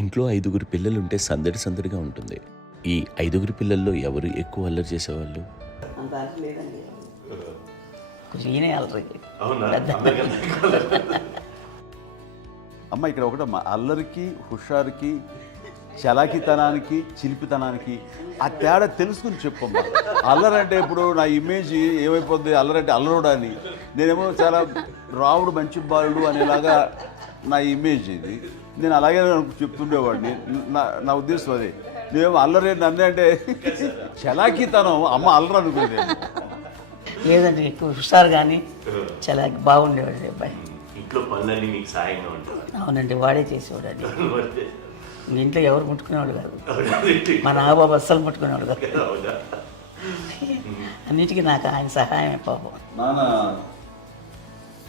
ఇంట్లో 5గురు పిల్లలుంటే సందడి సందడిగా ఉంటుంది. ఈ 5గురు పిల్లల్లో ఎవరు ఎక్కువ అల్లరి చేసేవాళ్ళు? అంత అల్లరి లేదండి. కొంచెం ఈయనే అల్లరి. అమ్మ ఇక్కడ ఒకటి అల్లరికి, హుషారుకి, చలాకితనానికి, చిలిపితనానికి ఆ తేడా తెలుసుకుని చెప్పమ్మా. అల్లరంటే ఇప్పుడు నా ఇమేజ్ ఏమైపోద్ది, అల్లరంటే అల్లరుడు అని, నేనేమో చాలా రావుడు మంచి బాలుడు అనేలాగా నా ఇమేజ్ ఇది. నేను అలాగే చెప్తుండేవాడిని. నా ఉద్దేశం అదే. నేనేమో అల్లరి నన్ను అంటే చలాకితనం, అమ్మ అల్లరు అనుకునేది. లేదంటే ఎక్కువ హుషారు కానీ చాలా బాగుండేవాడు అబ్బాయి. ఇంట్లో పనులన్నీ మీకు సాయంగా ఉంటాయి? అవునండి, వాడే చేసేవాడు. అది ఇంట్లో ఎవరు ముట్టుకునేవాడు కాదు. మా నాగబాబు అస్సలు ముట్టుకునేవాడు కాదు. అన్నిటికీ నాకు ఆయన సహాయమే పాపం. నాన్న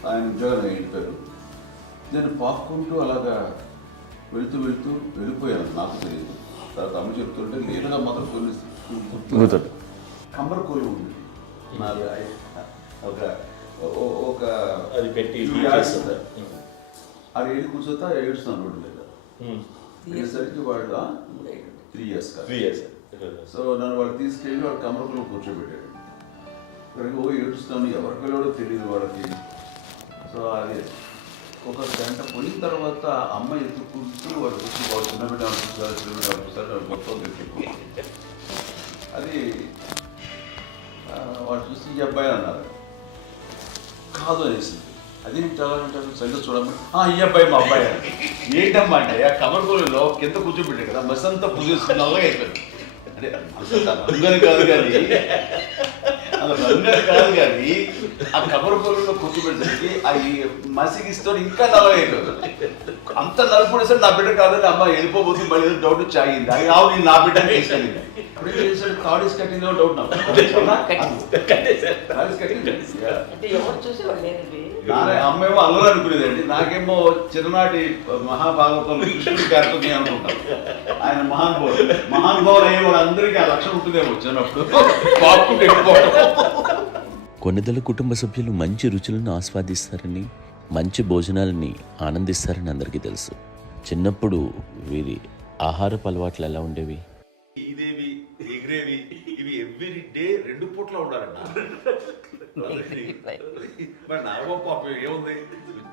ఆయన ఉద్యోగం వెళ్ళిపోయారు. నేను పాక్కుంటూ అలాగా వెళుతూ వెళ్ళిపోయాను. నాకు తెలియదు. తర్వాత అమ్మ చెప్తుంటే నేరుగా మాత్రం కొన్ని కమ్మర కోలు ఉంది. ఒక అది పెట్టి అది ఏడు కూర్చోతా ఏడుస్తున్నాను రోడ్డు మీద. అయ్యేసరికి వాళ్ళు 3 years. సో నన్ను వాళ్ళు తీసుకెళ్ళి వాడు కమ్మరకులు కూర్చోబెట్టాడు. ఇక్కడికి ఏడుస్తాను, ఎవరికి వెళ్ళాడో తెలియదు వాళ్ళకి. సో అది ఒక గంట పోయిన తర్వాత అమ్మ ఎత్తుకుంటూ వాడు వచ్చి వాడు చిన్నబిడ్డ అనిపిస్తారు మొత్తం తెచ్చుకో. అది వాడు చూసి ఈ అబ్బాయి అన్నారు. కాదు అనేసింది. అది చాలా సంగతి చూడమని ఈ అబ్బాయి మా అబ్బాయి అని. ఏంటమ్మా అంటే ఆ కమర్గోలులో కింద కూర్చోబెట్టాడు కదా, బస్ అంతా పూజేస్తుంది నల్లగా అయిపోయింది. అంటే రంగని కాదు కానీ ఆ కమర్గోలులో కూర్చోబెట్టడానికి అవి మసిగిస్తూ ఇంకా నల్లగా అయిపోయింది. అంత నలుపుడేసరి నా బిడ్డ కాదని అమ్మ వెళ్ళిపోబోతుంది. మళ్ళీ ఏదో డౌట్ వచ్చి ఆగింది. అది రావు నేను నా బిడ్డ వేసాను. ఇప్పుడు చేసాడు తాడీస్ కట్టిందో డౌట్ నాకు. అమ్మేమో అల్లరు అనుకునేదండి. నాకేమో చిన్ననాటి మహాభాగవతం కృష్ణుడి కార్యక్రమం అనుకుంటాను. ఆయన మహానుభావులు అయ్యే వాళ్ళందరికీ ఆ లక్షణం ఉంటుందేమో చిన్నప్పుడు. కొన్నిదల కుటుంబ సభ్యులు మంచి రుచులను ఆస్వాదిస్తారని, మంచి భోజనాలని ఆనందిస్తారని అందరికీ తెలుసు. చిన్నప్పుడు వీరి ఆహారపు అలవాట్లు ఎలా ఉండేవి? ఇదేవి ఎగిరేవి ఇవి ఎవ్రీ డే 2 పూట్ల ఉండాలండి. మరి నాన్న పాపం ఏముంది,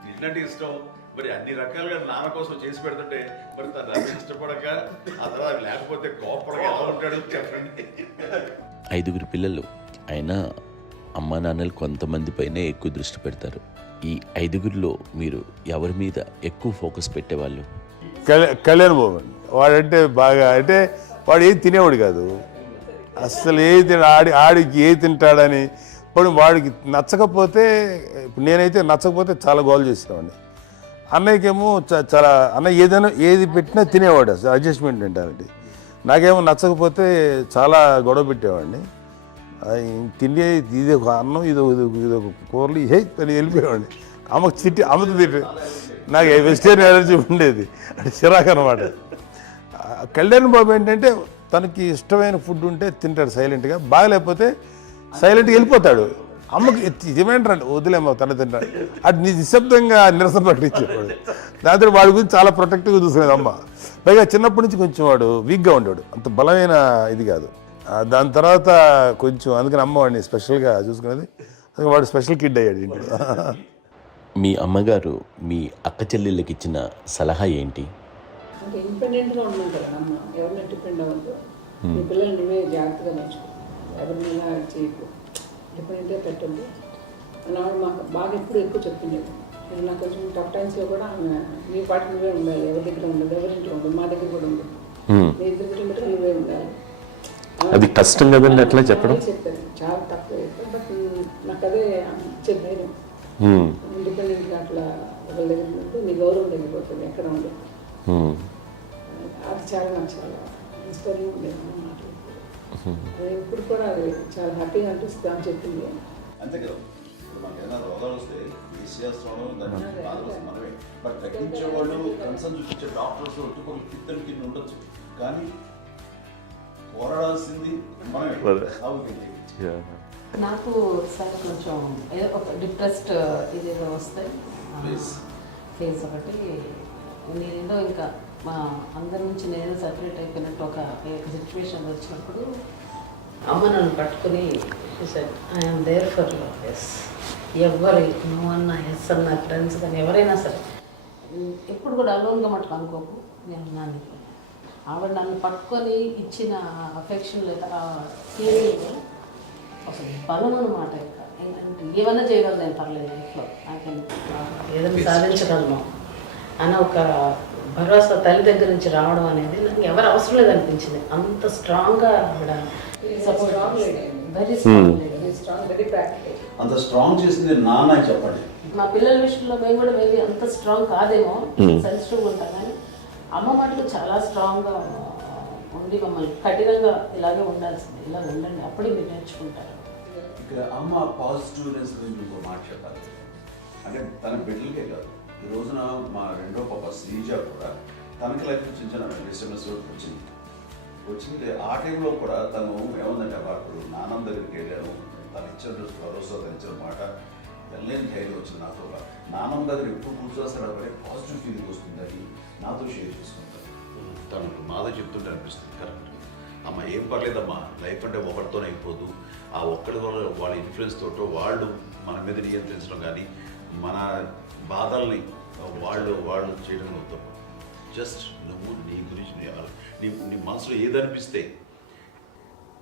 తిన్నట్టు ఇష్టం. మరి అన్ని రకాలుగా నాన్న కోసం చేసి పెడుతుంటే మరి తను అవి ఇష్టపడక ఆ తర్వాత లేకపోతే కోపడక ఎలా ఉంటాడు చెప్పండి. 5గురు పిల్లలు అయినా అమ్మా నాన్నలు కొంతమంది పైనే ఎక్కువ దృష్టి పెడతారు. ఈ 5గురిలో మీరు ఎవరి మీద ఎక్కువ ఫోకస్ పెట్టేవాళ్ళు? కళ్యాణ్ బాబు అండి. వాడంటే బాగా, అంటే వాడు ఏది తినేవాడు కాదు అసలు. ఏది ఆడికి ఏది తింటాడని. ఇప్పుడు వాడికి నచ్చకపోతే, ఇప్పుడు నేనైతే నచ్చకపోతే చాలా గోల్ చేసేవాడిని. అన్నయ్యకేమో చాలా ఏదైనా ఏది పెట్టినా తినేవాడు. అసలు అడ్జస్ట్మెంట్ ఏంటంటే నాకేమో నచ్చకపోతే చాలా గొడవ పెట్టేవాడిని. తిండి ఇది ఒక అన్నం, ఇది ఒక కూరలు అని వెళ్ళిపోయేవాడిని. అమ్మకు అమ్మతో తిట్టి నాకు వెజిటేరియన్ ఎలర్జీ ఉండేది. అంటే చిరాకు అనమాట. కళ్యాణ్ బాబు ఏంటంటే తనకి ఇష్టమైన ఫుడ్ ఉంటే తింటాడు సైలెంట్గా, బాగలేకపోతే సైలెంట్గా వెళ్ళిపోతాడు. అమ్మకి ఇదేమేంటంటే వదిలేమో తన తింటాడు. అది నిశ్శబ్దంగా నిరసన ప్రకటించేవాడు. దాంతో వాడి గురించి చాలా ప్రొటెక్ట్గా చూసుకునేది అమ్మ. పైగా చిన్నప్పటి నుంచి కొంచెం వాడు వీక్గా ఉండేవాడు, అంత బలమైన ఇది కాదు. దాని తర్వాత కొంచెం అందుకని అమ్మ వాడిని స్పెషల్గా చూసుకునేది. వాడు స్పెషల్ కిడ్ అయ్యాడు ఇంట్లో. మీ అమ్మగారు మీ అక్క చెల్లెళ్ళకి ఇచ్చిన సలహా ఏంటి? అంటే ఇండిపెండెంట్గా ఉండమంటారు అమ్మ. ఎవరిని డిపెండ్ అవ్వద్దు. మీ పిల్లలు నువ్వే జాగ్రత్తగా నేర్చుకో, ఎవరినైనా చేయకు, డిపెండెంట్గా పెట్టద్దు అని ఆవిడ మాకు బాగా ఎక్కువ చెప్తుండేది. నేను నాకు కొంచెం టఫ్ టైమ్స్లో కూడా నీ పాటు నువ్వే ఉండాలి, ఎవరి దగ్గర ఉండదు, ఎవరింట్లో ఉండదు, మా దగ్గర కూడా ఉండదు, నీ ఇద్దరు కిలోమీటర్లు నువ్వే ఉండాలి. అది కష్టం కదండి అట్లా చెప్పడం. చెప్పారు చాలా తక్కువ చెప్పారు. బట్ నాకు అదే చెప్పారు, ఇండిపెండెంట్గా అట్లా ఒకరి దగ్గర ఉంటే నీ గౌరవం తగ్గిపోతుంది, ఎక్కడ ఉండదు. అది చాలా నాకు చాలా ఇన్స్పైరింగ్ ఉండేది మాటలు. ఇప్పుడు కూడా అది చాలా హ్యాపీగా అనిపిస్తుంది అని చెప్పింది. అంతే కదా, ఇప్పుడు మనకి ఏదైనా రోగాలు వస్తే మనమే. బట్ తగ్గించే వాళ్ళు కన్సర్న్ చూపించే డాక్టర్స్ ఒట్టుకోలు కిత్తలు కింద ఉండొచ్చు, కానీ పోరాడాల్సింది మనమే. నాకు సార్ కొంచెం ఏదో ఒక డిప్రెస్డ్ ఇదేదో వస్తే ఫేస్ ఒకటి నేనేదో ఇంకా మా అందరి నుంచి నేనే సపరేట్ అయిపోయినట్టు ఒక సిచ్యువేషన్ వచ్చినప్పుడు అమ్మ నన్ను పట్టుకుని I'm there for your yes. ఎవరు నువ్వు అన్నా ఎస్ అన్న ఫ్రెండ్స్ కానీ ఎవరైనా సరే ఎప్పుడు కూడా అలోన్గా మటుకు అనుకోకు, నేను ఉన్నాను. ఆవిడ నన్ను పట్టుకొని ఇచ్చిన అఫెక్షన్ లేదా ఫీలింగ్ అసలు బలం అన్నమాట. ఇంకా ఏంటంటే ఏమన్నా చేయగలను నేను, పర్లేదు లైఫ్లో నాకేం ఏదైనా సాధించగలను అని ఒక భరోసా తల్లి దగ్గర నుంచి రావడం అనేది నాకు ఎవరు అవసరం లేదనిపించింది. అంత స్ట్రాంగ్గా ఆవిడ support, very strong, very practical. అంత స్ట్రాంగ్ చేసింది నాన్న చెప్పండి. మా పిల్లల విషయంలో మేము కూడా మేబీ అంత స్ట్రాంగ్ కాదేమో, సెన్సిటివ్గా ఉంటాం, కానీ అమ్మ మటుకు చాలా స్ట్రాంగ్గా ఉండి మమ్మల్ని కఠినంగా ఇలాగే ఉండాల్సింది, ఇలా ఉండండి అప్పుడే మీరు నేర్చుకుంటారు. ఇక్కడ అమ్మ పాజిటివ్నెస్ గురించి ఇంకో మాట చెప్పాలి. అంటే తన బిడ్డలకే కాదు, ఈ రోజున మా రెండో పాప శ్రీజ కూడా తనకి లైఫ్ చిన్న డిస్టర్బెన్స్ వచ్చింది. ఆ టైంలో కూడా తను ఏముందంటే అప్పుడు నాన్నమ్మ దగ్గరికి వెళ్ళాను, తను ఇచ్చిన భరోసా, తను ఇచ్చిన మాట వెళ్ళలేని ధైర్యం వచ్చింది నాతో. నాన్నమ్మ దగ్గర ఎప్పుడు కూర్చొస్తాడు కాబట్టి పాజిటివ్ ఫీలింగ్ వస్తుందని నాతో షేర్ చేసుకుంటాను. తను మాతో చెప్తుంటే అనిపిస్తుంది కరెక్ట్. అమ్మ ఏం పర్లేదమ్మా, లైఫ్ అంటే ఒకరితోనే అయిపోదు, ఆ ఒక్కడి వల్ల వాళ్ళ ఇన్ఫ్లుయెన్స్ తోటో వాళ్ళు మన మీద నియంత్రించడం కానీ మన బాధల్ని వాళ్ళు చేయడం అవుతాం. జస్ట్ నువ్వు నీ గురించి నీ మనసులో ఏదనిపిస్తే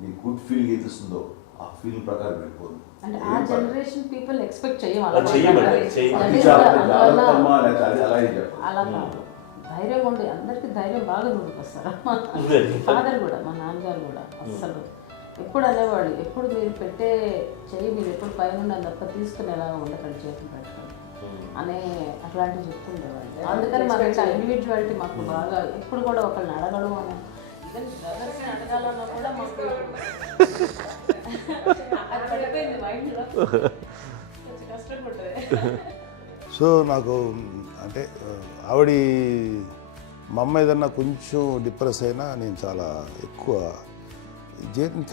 నీ గుడ్ ఫీలింగ్ ఏది వస్తుందో ఆ ఫీల్ ప్రకారం వెళ్ళిపోదు. అంటే ఆ జనరేషన్ పీపుల్ ఎక్స్పెక్ట్ అలా కాదు, ధైర్యం ఉండి అందరికి ధైర్యం బాగా ముందుకొస్తారు. ఫాదర్ కూడా, మా నాన్నగారు కూడా అస్సలు ఎప్పుడు అనేవాడు, ఎప్పుడు మీరు పెట్టే చెయ్యి మీరు ఎప్పుడు పైన ఉండాలి తప్ప తీసుకుని ఎలా ఉండకండి, చేతులు పెట్టుకోండి అనే అట్లాంటివి చెప్తుండేవాళ్ళు. అందుకని మాకు ఇంకా ఇండివిజువాలిటీ మాకు బాగా ఎప్పుడు కూడా ఒకళ్ళని అడగడం అని, ఈవెన్ బ్రదర్స్ని అడగాలన్నా కూడా మాకు అది పడిపోయింది మైండ్లో, కొంచెం కష్టంగా ఉంటుంది. సో నాకు అంటే ఆవిడ మా అమ్మ ఏదన్నా కొంచెం డిప్రెస్ అయినా నేను చాలా ఎక్కువ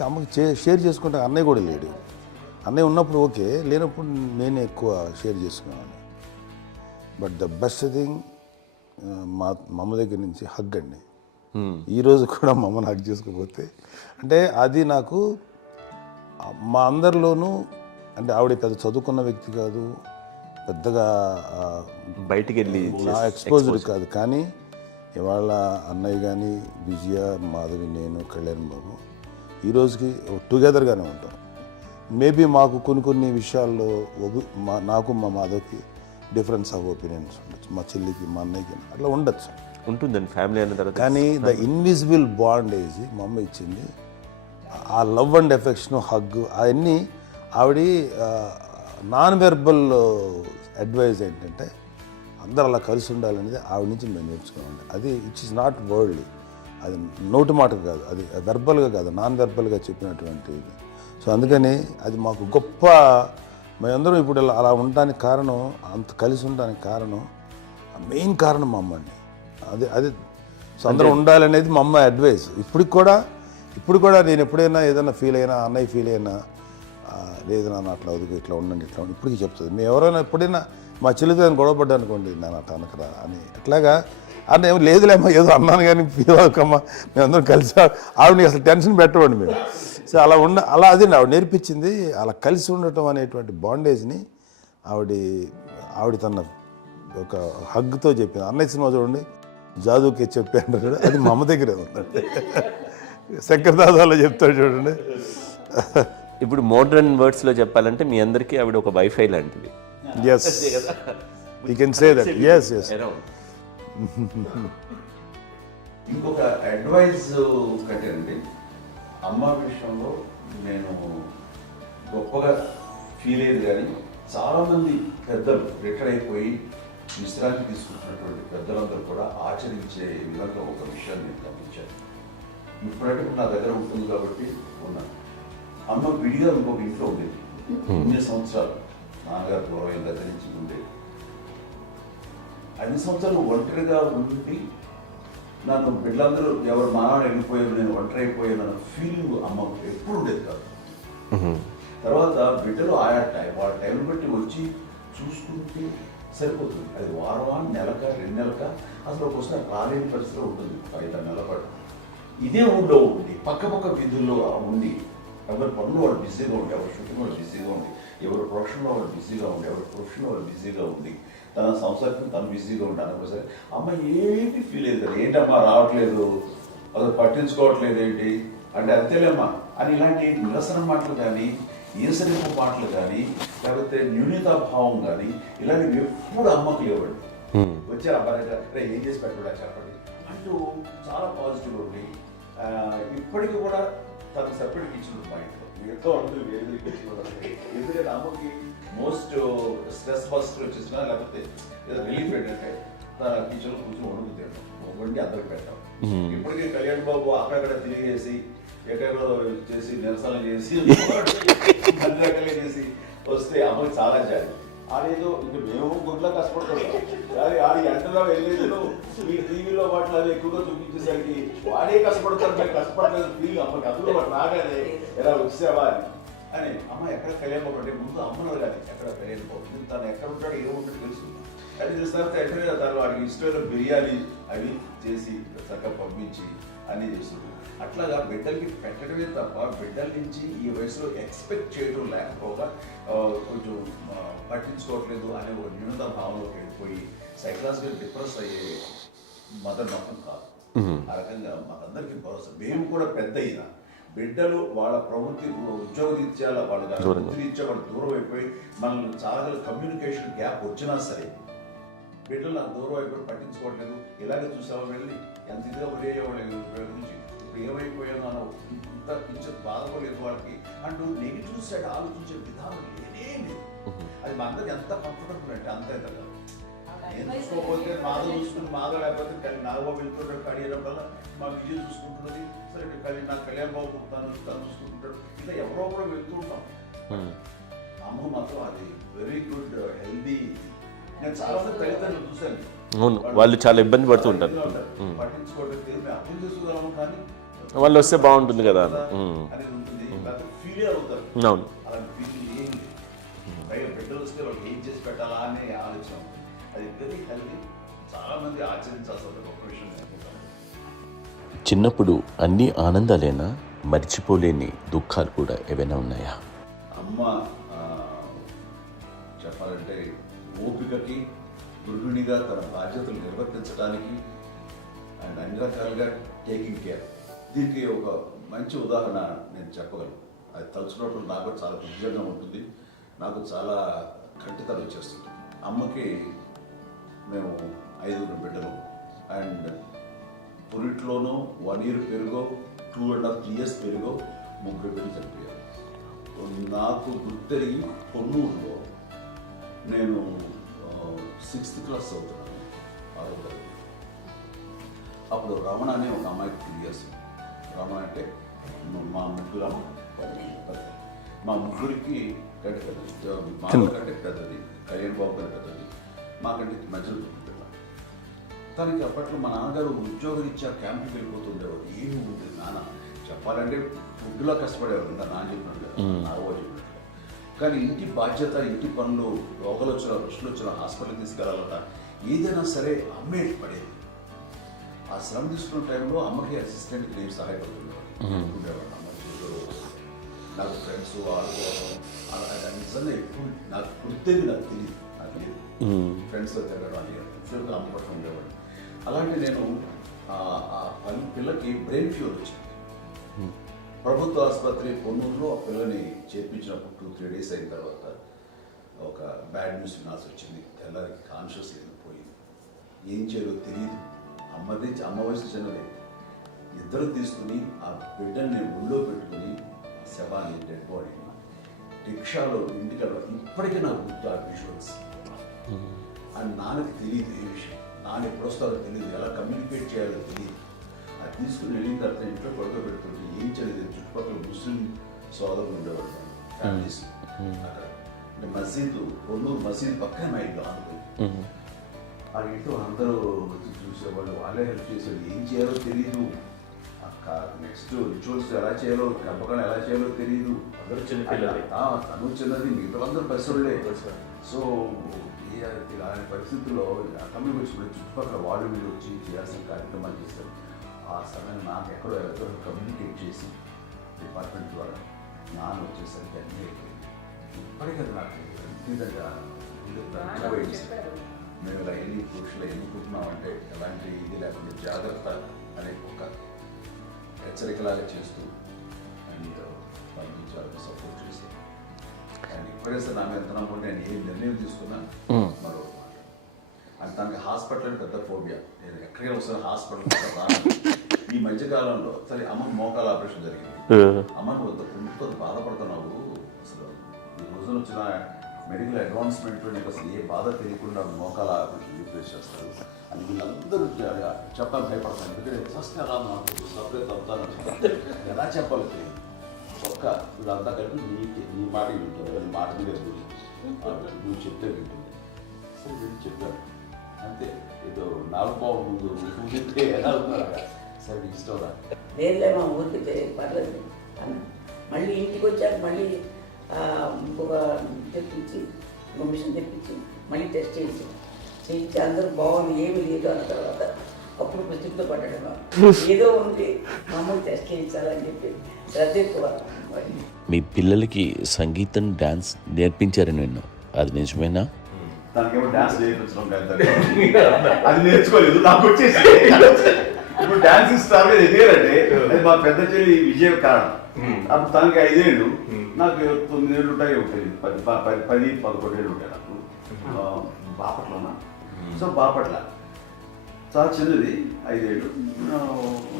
అమ్మకి షేర్ చేసుకుంటే అన్నయ్య కూడా లేడు. అన్నయ్య ఉన్నప్పుడు ఓకే, లేనప్పుడు నేనే ఎక్కువ షేర్ చేసుకున్నాను. బట్ ద బెస్ట్ థింగ్ మా అమ్మ దగ్గర నుంచి హగ్ అండి. ఈరోజు కూడా మా అమ్మని హగ్ చేసుకోకపోతే అంటే అది నాకు మా అందరిలోనూ, అంటే ఆవిడ పెద్ద చదువుకున్న వ్యక్తి కాదు, పెద్దగా బయటికి వెళ్ళి నా ఎక్స్పోజర్ కాదు, కానీ ఇవాళ అన్నయ్య కానీ విజయ, మాధవి, నేను, కళ్యాణ్ బాబు ఈ రోజుకి టుగెదర్గానే ఉంటాం. మేబీ మాకు కొన్ని విషయాల్లో నాకు మా మాధవ్కి డిఫరెన్స్ ఆఫ్ ఒపీనియన్స్ ఉండొచ్చు, మా చెల్లికి మా అన్నయ్యకి అట్లా ఉండొచ్చు, ఉంటుందండి ఫ్యామిలీ అన్న తర్వాత. కానీ ద ఇన్విజిబుల్ బాండేజ్ మా అమ్మ ఇచ్చింది, ఆ లవ్ అండ్ ఎఫెక్షన్, హగ్, అవన్నీ ఆవిడ నాన్ వెర్బల్ అడ్వైజ్ ఏంటంటే అందరూ అలా కలిసి ఉండాలనేది ఆవిడ నుంచి మేము నేర్చుకున్నామండి. అది ఇట్స్ ఇస్ నాట్ వర్డ్లీ, అది నోటి మాట కాదు, అది వెర్బల్గా కాదు, నాన్ వెర్బల్గా చెప్పినటువంటి ఇది. సో అందుకని అది మాకు గొప్ప, మేమందరం ఇప్పుడు అలా ఉండడానికి కారణం, అంత కలిసి ఉండడానికి కారణం, మెయిన్ కారణం మా అమ్మండి. అది సో అందరూ ఉండాలనేది మా అమ్మ అడ్వైస్. ఇప్పుడు కూడా నేను ఎప్పుడైనా ఏదైనా ఫీల్ అయినా, అన్నయ్య ఫీల్ అయినా, లేదు నాన్న అట్లా వదుకు, ఇట్లా ఉండండి, ఇట్లా ఉండి ఇప్పటికీ చెప్తుంది. మేము ఎవరైనా ఎప్పుడైనా మా చెల్లితో గొడవపడ్డా అనుకోండి, నేను అట్లా అనకరా అని అట్లాగా అన్న ఏమో లేదులేమ్మా ఏదో అన్నాను కానీ ఫీల్ అవ్వకమ్మా, మేమందరం కలిసి ఆవిడని అసలు టెన్షన్ పెట్టవండి మేము. సో అలా అది ఆవిడ నేర్పించింది, అలా కలిసి ఉండటం అనేటువంటి బాండేజ్ని ఆవిడ తన ఒక హగ్తో చెప్పింది. అన్నయ్య సినిమా చూడండి, జాదూకే చెప్పాను కూడా, అది మా అమ్మ దగ్గరే ఉందండి. శంకరదాదాలో చెప్తాడు చూడండి. ఇప్పుడు మోడ్రన్ వర్డ్స్లో చెప్పాలంటే మీ అందరికీ ఆవిడ ఒక వైఫై లాంటిది. Yes, you can say that. Yes. ఇంకొక అడ్వైజ్ కట్టండి, అమ్మ విషయంలో నేను గొప్పగా ఫీల్ అయ్యేది, కానీ చాలామంది పెద్దలు రిటైర్ అయిపోయి విశ్రాంతి తీసుకుంటున్నటువంటి పెద్దలందరూ కూడా ఆచరించే విధంగా ఒక విషయాన్ని నేను గమనించాను. ఇప్పుడంటే నా దగ్గర ఉంటుంది కాబట్టి ఉన్నాను. అమ్మ విడిగా ఇంకొక ఇంట్లో ఉండేది, 9 సంవత్సరాలు నాన్నగారు దూరం దగ్గర నుంచి ఉండేది. 5 సంవత్సరాలు ఒంటరిగా ఉండి నన్ను బిడ్డలందరూ ఎవరు మానవుడు వెళ్ళిపోయారు, నేను ఒంటరి అయిపోయాను అన్న ఫీలింగ్ అమ్మకు ఎప్పుడు ఉండేది కాదు. తర్వాత బిడ్డలు వాళ్ళ టైం బట్టి వచ్చి చూసుకుంటూ సరిపోతుంది. అది వారమా, నెలక, 2 నెలక, అసలు ఒకసారి రాలేని పరిస్థితిలో ఉంటుంది 5-6 నెలల పాటు. ఇదే ఊళ్ళో ఉండి పక్క వీధుల్లో ఉండి ఎవరి పనులు వాళ్ళు బిజీగా ఉండి, ఎవరి షూటింగ్ వాళ్ళు బిజీగా ఉండి, ఎవరి ప్రొఫెషన్లో వాళ్ళు బిజీగా ఉండి, ఎవరి ప్రొఫెషన్లో వాళ్ళు బిజీగా ఉండి, తన సంసారం తను బిజీగా ఉంటాను. ఒకసారి అమ్మ ఏమి ఫీల్ అయ్యేది, ఏంటమ్మా రావట్లేదు, అసలు పట్టించుకోవట్లేదు ఏంటి అంటే అంతేలేమ్మా అని ఇలాంటి నిరసన మాటలు కానీ, ఈసరింపు మాటలు కానీ, లేకపోతే న్యూనతాభావం కానీ ఇలాంటివి ఎప్పుడు అమ్మకు లేవండి. వచ్చే అబ్బాయి ఏం చేసి పెట్టడా చెప్పండి అంటూ చాలా పాజిటివ్ ఉండి ఇప్పటికీ కూడా తను సపరేట్ కిచెన్ మా ఇంట్లో ఎంతో అందరూ వేరే కిచెన్. ఎందుకంటే అమ్మకి మోస్ట్ స్ట్రెస్ బస్టర్ వచ్చేసినా లేకపోతే ఏదో రిలీఫ్ ఏంటంటే తన కిచెన్లో కూర్చొని వండుకుతాడు, వండి అందరికి పెట్టాం. ఇప్పటికీ కళ్యాణ్ బాబు అక్కడక్కడ తిరిగేసి ఎక్కడెక్కడో చేసి నిరసన చేసి అన్ని రకాలుగా చేసి వస్తే అమ్మకి చాలా జాలి. ఆడేదో ఇంకా మేము గుడ్లా కష్టపడుతున్నాం కానీ ఆడి ఎంతలో వెళ్ళేదో ఈ టీవీలో వాటిలో అది ఎక్కువగా చూపించేసరికి వాడే కష్టపడతారు, మేము కష్టపడలేదు ఫీల్ అమ్మకి. అందులో వాడు రాగానే ఎలా వచ్చావా అని అమ్మ ఎక్కడ కళ్యాణ్ బాబు అంటే ముందు అమ్మను కానీ ఎక్కడ కళ్యాణ్ బాబు తను ఎక్కడ ఉంటాడో ఏ ఉంటుంది తెలుసు. అది తెలిసిన తర్వాత ఎక్కడ తను వాడికి ఇష్టమైన బిర్యానీ అవి చేసి చక్కగా పంపించి అన్నీ చేస్తుంది. అట్లాగా బిడ్డలకి పెట్టడమే తప్ప బిడ్డల నుంచి ఈ వయసులో ఎక్స్పెక్ట్ చేయడం లేకపోగా కొంచెం పట్టించుకోవట్లేదు అనే ఒక న్యూనత భావంలోకి వెళ్ళిపోయి సైకలాజికల్ డిప్రెస్ అయ్యే మదర్ మొత్తం కాదు. ఆ రకంగా మాకందరికీ భరోసా. మేము కూడా పెద్ద అయినా బిడ్డలు వాళ్ళ ప్రవృత్తి ఉద్యోగరీత్యా వాళ్ళ వృత్తిరీత్యా వాళ్ళు దూరం అయిపోయి మనల్ని చాలా కమ్యూనికేషన్ గ్యాప్ వచ్చినా సరే బిడ్డలు నాకు దూరం అయిపోయి పట్టించుకోవట్లేదు. ఇలాగే చూసావా వెళ్ళి ఎంత ఇదిగా వదిలేయేవాళ్ళు గురించి ఇప్పుడు ఏమైపోయాను అన్న ఇంత కించెం బాధపడలేదు వాళ్ళకి అంటూ నెగిటివ్ సైడ్ ఆలోచించే విధానం లేనే లేదు. అది మా అందరికి ఎంత కంఫర్టబుల్ అంటే అంతే కదా. నేను చూసుకోకపోతే మాధవ చూసుకుని మాధవ లేకపోతే నాగబాబు వెళ్తుంటాడు కడిగినప్పుడల్లా మా విజయం చూసుకుంటున్నది సరే నాకు కళ్యాణ్ బాబు తను చూసుకుంటుంటాడు. ఇలా ఎవరో కూడా వెళ్తూ ఉంటాం. అమ్మ మాత్రం అది వెరీ గుడ్ హెల్దీ. నేను చాలా మంది తల్లిదండ్రులు చూశాను, అవును, వాళ్ళు చాలా ఇబ్బంది పడుతూ ఉంటారు. పట్టించుకోవడం అర్థం చేసుకోగలము కానీ వాళ్ళు వస్తే బాగుంటుంది కదా అనేది ఉంటుంది. ఫీల్ అవుతారు. అవును, అలాంటి ఫీల్ ఏం లేదు. పైగా బిడ్డలు వస్తే వాళ్ళు ఏం చేసి పెట్టాలా అనే ఆలోచన అది వెరీ హెల్దీ. చాలా మంది ఆచరించాల్సిన గొప్ప విషయం అనుకుంటాను. చిన్నప్పుడు అన్ని ఆనందాలేనా, మర్చిపోలేని దుఃఖాలు కూడా ఏవైనా ఉన్నాయా? అమ్మ చెప్పాలంటే ఓపికకి, గృహిణిగా తన బాధ్యతలు నిర్వర్తించడానికి అండ్ అన్ని రకాలుగా టేకింగ్ కేర్. దీనికి ఒక మంచి ఉదాహరణ నేను చెప్పగలను. అది తలుచుకున్నప్పుడు నాకు చాలా ఉద్యోగంగా ఉంటుంది, నాకు చాలా కంటితలు వచ్చేస్తుంది. అమ్మకి మేము 5 బిడ్డలు అండ్ పురిట్లోనూ 1 year పెరుగో 2.5 years పెరుగో 3 బిడ్డలు చనిపోయారు. నాకు గుర్తెరిగి పొన్నూరులో నేను 6th class చదువుతున్నాను, 6వ తరగతి. అప్పుడు రమణ అనే ఒక అమ్మాయికి 2 years. రమణ అంటే మా ముగ్గురికి కంటే పెద్దది, మా కంటే పెద్దది, కళ్యాణ్ బాబు కంటే పెద్దది, మాకంటే మధ్యలో పిల్ల. తనకి అప్పట్లో మా నాన్నగారు ఉద్యోగరీత్యా క్యాంపుకి వెళ్ళిపోతుండేవారు. ఏమి ఉంది నాన్న చెప్పాలంటే ఫుడ్లో కష్టపడేవారు, ఇంకా నాన్న చెప్పినట్టు నాగో చెప్పినట్టు. కానీ ఇంటి బాధ్యత, ఇంటి పనులు, రోగాలు వచ్చిన రుచులు వచ్చిన హాస్పిటల్కి తీసుకెళ్ళాలన్నా ఏదైనా సరే అమ్మే పడేది. ఆ శ్రమ తీసుకున్న టైంలో అమ్మకి అసిస్టెంట్కి నేను సహాయపడుతుండేవాడు. అమ్మ చూడరు, నాకు ఫ్రెండ్స్ ఆడుకోవడం అలా నిజంగా ఎప్పుడు నాకు గుర్తేది నాకు తెలియదు. ఫ్రెండ్స్తో తిరగడం అని ఫ్రెండ్స్తో అమ్మ పట్ల ఉండేవాడు. అలాంటి నేను ఆ పిల్లకి బ్రెయిన్ ఫీవర్ వచ్చింది. ప్రభుత్వ ఆసుపత్రి పొన్నూరులో ఆ పిల్లని చేర్పించినప్పుడు 2-3 days అయిన తర్వాత ఒక బ్యాడ్ న్యూస్ వినాల్సి వచ్చింది. తెల్లారికి కాన్షియస్ లేకపోయింది, ఏం చేయాలో తెలియదు. అమ్మ వయసు చిన్నదే. ఇద్దరు తీసుకుని ఆ బిడ్డల్ని ఒళ్ళో పెట్టుకుని శవాన్ని, డెడ్ బాడీని రిక్షాలో ఇంటికి వెళ్ళడం ఇప్పటికీ నాకు గుర్తు. ఆ విజువల్స్ అని నాన్నకి తెలియదు ఏ విషయం, నాన్న ఎప్పుడు వస్తారో తెలియదు, ఎలా కమ్యూనికేట్ చేయాలో తెలియదు. అది తీసుకుని వెళ్ళిన తర్వాత ఇంట్లో పడుకోబెట్టుకుంటే ఏం చేయలేదు. చుట్టుపక్కల ముస్లిం సోదరులు ఉండేవాళ్ళు, ఫ్యామిలీస్ అక్కడ. అంటే మసీదు, పొన్నూరు మసీదు పక్కనే మా ఇంట్లో అనుకుంది. ఆ ఇంట్లో అందరూ వచ్చి చూసేవాళ్ళు, వాళ్ళే హెల్ప్ చేసేవాళ్ళు. ఏం చేయాలో తెలియదు. నెక్స్ట్ రిచువల్స్ ఎలా చేయాలో, జ్ఞాపకాలు ఎలా చేయాలో తెలియదు. అందరూ చిన్నపిల్లలే. తను చిన్నది, మిగతా అందరూ పసివాళ్ళే. సో అలాంటి పరిస్థితుల్లో తమిళ వచ్చిన చుట్టుపక్కల వాళ్ళు వీళ్ళు వచ్చి చేయాల్సిన కార్యక్రమాలు చేశారు. ఆ సమయం నాకు ఎక్కడో ఎవరితో కమ్యూనికేట్ చేసి డిపార్ట్మెంట్ ద్వారా నాన్న వచ్చేసరికి అన్నీ అయిపోయింది. ఇప్పటికీ నాకు నిజంగా మేము ఇలా ఎన్ని పురుషులు ఎన్నుకుంటున్నామంటే ఎలాంటి ఇది లేకుండా జాగ్రత్త అనే ఒక హెచ్చరికలాగా చేస్తూ అండ్ వాళ్ళకి చాలా సపోర్ట్ చేస్తాను. అండ్ ఇప్పుడైతే నా మీద ఎంత నమ్మకం, నేను ఏ నిర్ణయం తీసుకున్నాను మరో మాట. అండ్ తనకి హాస్పిటల్ పెద్ద ఫోబియా. నేను ఎక్కడికి వస్తాను హాస్పిటల్ ఈ మధ్యకాలంలో సరే అమ్మ మోకాల ఆపరేషన్ జరిగింది. అమ్మ నువ్వు బాధపడుతున్నావు, అసలు ఈ రోజున వచ్చిన మెడికల్ అడ్వాన్స్మెంట్లో నీకు అసలు ఏ బాధ తెలియకుండా మోకాల ఆపరేషన్ రీప్లేస్ చేస్తారు అని వీళ్ళందరూ చెప్పాలి భయపడతాను. ఎందుకంటే ఫస్ట్ ఎలా నాకు సపరేట్ అవుతాను ఎలా చెప్పాలి తెలియదు. ఒక్క వీళ్ళంతా కలిపి నీ మాట వింటారు, నీ మాట మీద నువ్వు చెప్తే వింటుంది. సరే వీళ్ళు చెప్పారు అంతే. ఏదో నాలుగు పావు ముందు వింటే ఎలా ఉన్నారు సరే ఇష్టం రా లేదులే మా ఊరికి పర్లేదు అన్న. మళ్ళీ ఇంటికి వచ్చాక మళ్ళీ ఇంకొక తెప్పించి మిషన్ తెప్పించి మళ్ళీ టెస్ట్ చేయించి అందరూ బాగుంది ఏమి లేదు అన్న తర్వాత అప్పుడు ప్రతితో పడ్డాడు. ఏదో ఉంది మమ్మల్ని టెస్ట్ చేయించాలని చెప్పి శ్రద్ధ ఎక్కువ. మీ పిల్లలకి సంగీతం డాన్స్ నేర్పించారని విన్నా, అది నిజమేనా? తనకేమో డాన్స్ నేర్పించడం కాదు, అది నేర్చుకోలేదు, నాకు వచ్చేసి ఇప్పుడు డాన్సింగ్ స్టార్ మీద ఎదిగారంటే అది మా పెద్ద చెల్లి విజయ కారణం. అప్పుడు తనకి 5 ఏళ్ళు, నాకు 9 ఏళ్ళు ఉంటాయి, తెలియదు 10-11 ఏళ్ళు ఉంటాయి నాకు. బాపట్లనా? సో బాపట్ల చాలా చిన్నది, 5 ఏళ్ళు.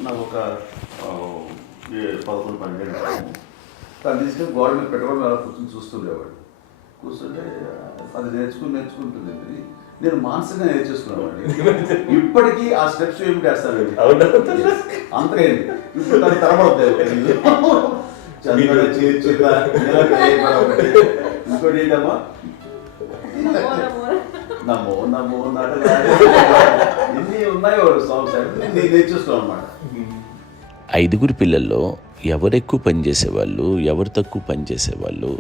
నాకు ఒక 11-12 ఏళ్ళు. తను తీసుకొని గోడ మీద పెట్టుకోవడం అలా కూర్చొని చూస్తుండేవాడు. కూర్చుంటే అది నేర్చుకుంటుంది. నేను మానసికంగా నేర్చేసుకున్నామండి. ఇప్పటికీ ఆ స్టెప్స్ ఏమి చేస్తారు అంతే. ఇప్పుడు దాన్ని తరబడతాయి. ఇంకోటి ఏంటమ్మా నమో నమో ఎన్ని ఉన్నాయో సాంగ్స్ నేను నేర్చేస్తున్నాను అన్నమాట. 5 పిల్లల్లో ఎవరు ఎక్కువ పని చేసేవాళ్ళు, ఎవరు తక్కువ పని చేసేవాళ్ళు?